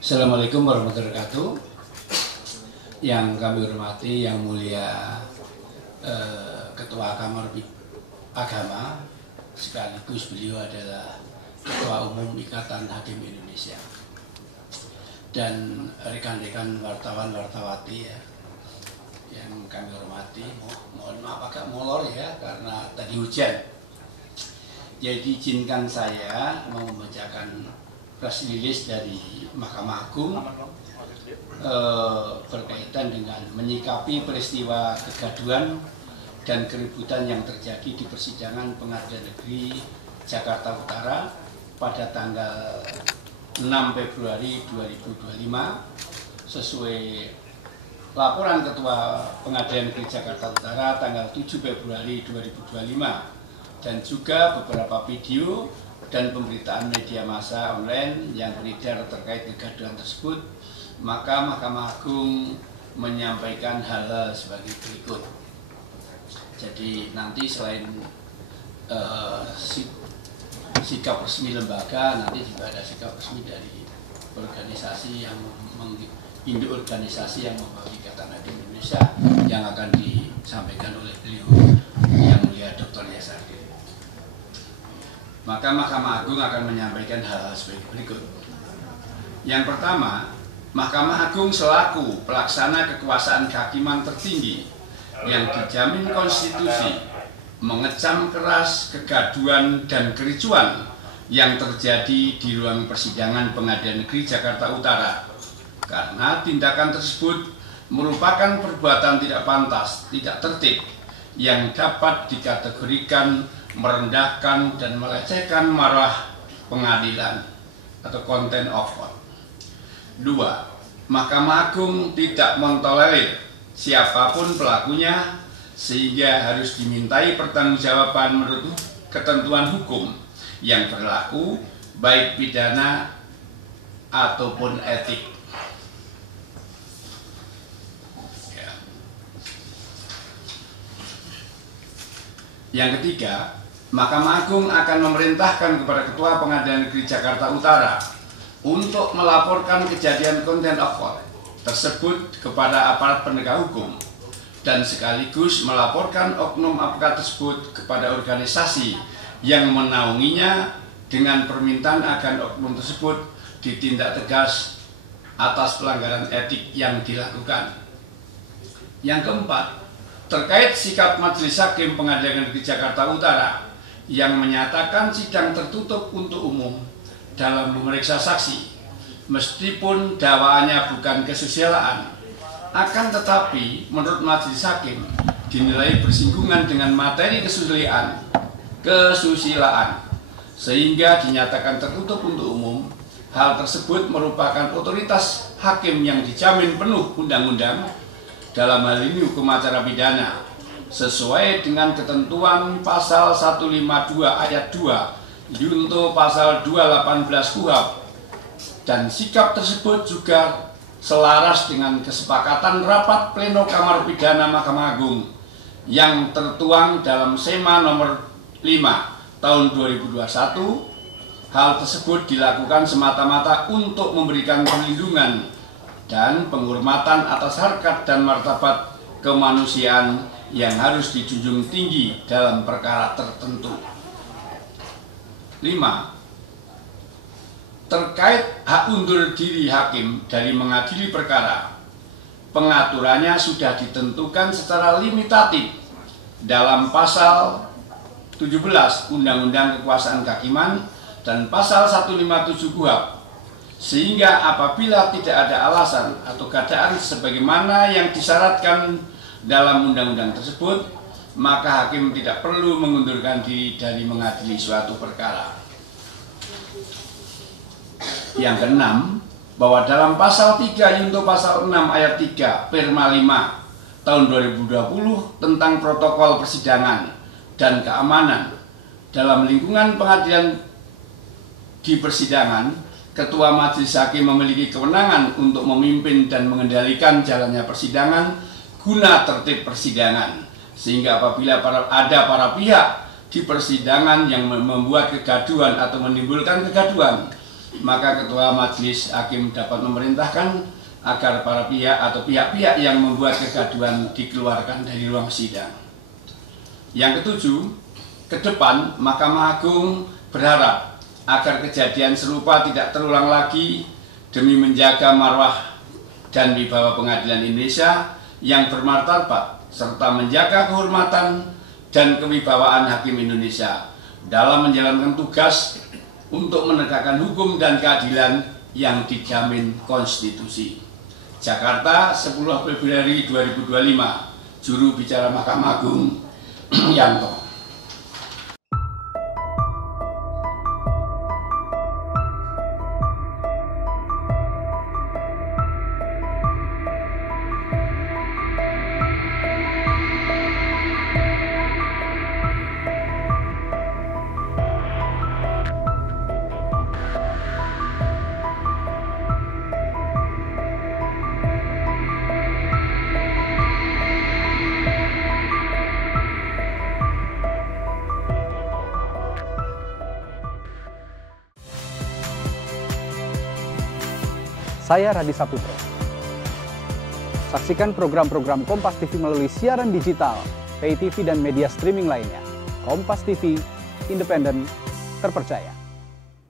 Assalamualaikum warahmatullahi wabarakatuh. Yang kami hormati, yang mulia Ketua Kamar Agama, sekaligus beliau adalah Ketua Umum Ikatan Hakim Indonesia, dan rekan-rekan wartawan-wartawati ya, yang kami hormati. Mohon maaf agak molor ya, karena tadi hujan. Jadi izinkan saya mau membacakan press release dari Mahkamah Agung berkaitan dengan menyikapi peristiwa kegaduhan dan keributan yang terjadi di persidangan Pengadilan Negeri Jakarta Utara pada tanggal 6 Februari 2025 sesuai laporan Ketua Pengadilan Negeri Jakarta Utara tanggal 7 Februari 2025 dan juga beberapa video dan pemberitaan media massa online yang beredar terkait kegaduhan tersebut. Maka Mahkamah Agung menyampaikan hal-hal sebagai berikut. Jadi nanti selain sikap resmi lembaga, nanti juga ada sikap resmi dari organisasi yang induk organisasi yang membawa Ikatan Hakim Indonesia yang akan disampaikan oleh beliau yang mulia Dr. Yasardi. Maka Mahkamah Agung akan menyampaikan hal-hal sebagai berikut. Yang pertama, Mahkamah Agung selaku pelaksana kekuasaan kehakiman tertinggi yang dijamin konstitusi mengecam keras kegaduhan dan kericuan yang terjadi di ruang persidangan Pengadilan Negeri Jakarta Utara, karena tindakan tersebut merupakan perbuatan tidak pantas, tidak tertib, yang dapat dikategorikan merendahkan dan melecehkan marwah pengadilan atau contempt of court. 2. Mahkamah Agung tidak mentolerir siapapun pelakunya sehingga harus dimintai pertanggungjawaban menurut ketentuan hukum yang berlaku baik pidana ataupun etik. Yang ketiga, Mahkamah Agung akan memerintahkan kepada Ketua Pengadilan Negeri Jakarta Utara untuk melaporkan kejadian contempt of court tersebut kepada aparat penegak hukum dan sekaligus melaporkan oknum aparat tersebut kepada organisasi yang menaunginya dengan permintaan agar oknum tersebut ditindak tegas atas pelanggaran etik yang dilakukan. Yang keempat, terkait sikap Majelis Hakim Pengadilan Negeri Jakarta Utara yang menyatakan sidang tertutup untuk umum dalam memeriksa saksi, meskipun dakwaannya bukan kesusilaan, akan tetapi menurut Majelis Hakim dinilai bersinggungan dengan materi kesusilaan, sehingga dinyatakan tertutup untuk umum. Hal tersebut merupakan otoritas hakim yang dijamin penuh undang-undang, dalam hal ini hukum acara pidana, sesuai dengan ketentuan pasal 152 ayat 2 junto pasal 218 KUHP, dan sikap tersebut juga selaras dengan kesepakatan rapat pleno Kamar Pidana Mahkamah Agung yang tertuang dalam SEMA nomor 5 tahun 2021. Hal tersebut dilakukan semata-mata untuk memberikan perlindungan dan penghormatan atas harkat dan martabat kemanusiaan yang harus dijunjung tinggi dalam perkara tertentu. 5. Terkait hak undur diri hakim dari mengadili perkara, pengaturannya sudah ditentukan secara limitatif dalam pasal 17 Undang-Undang Kekuasaan Kehakiman dan pasal 157 KUHP, sehingga apabila tidak ada alasan atau keadaan sebagaimana yang disyaratkan dalam undang-undang tersebut, maka hakim tidak perlu mengundurkan diri dari mengadili suatu perkara. Yang keenam, bahwa dalam pasal 3 junto pasal 6 ayat 3 Perma 5 tahun 2020 tentang protokol persidangan dan keamanan dalam lingkungan pengadilan di persidangan, Ketua Majelis Hakim memiliki kewenangan untuk memimpin dan mengendalikan jalannya persidangan guna tertib persidangan, sehingga apabila ada para pihak di persidangan yang membuat kegaduhan atau menimbulkan kegaduhan, maka Ketua Majelis Hakim dapat memerintahkan agar para pihak atau pihak-pihak yang membuat kegaduhan dikeluarkan dari ruang sidang. Yang ketujuh, ke depan Mahkamah Agung berharap agar kejadian serupa tidak terulang lagi demi menjaga marwah dan wibawa pengadilan Indonesia yang bermartabat serta menjaga kehormatan dan kewibawaan hakim Indonesia dalam menjalankan tugas untuk menegakkan hukum dan keadilan yang dijamin konstitusi. Jakarta, 10 Februari 2025, Juru Bicara Mahkamah Agung, Yanto. Saya Radi Saputro. Saksikan program-program Kompas TV melalui siaran digital, pay TV dan media streaming lainnya. Kompas TV, independen, terpercaya.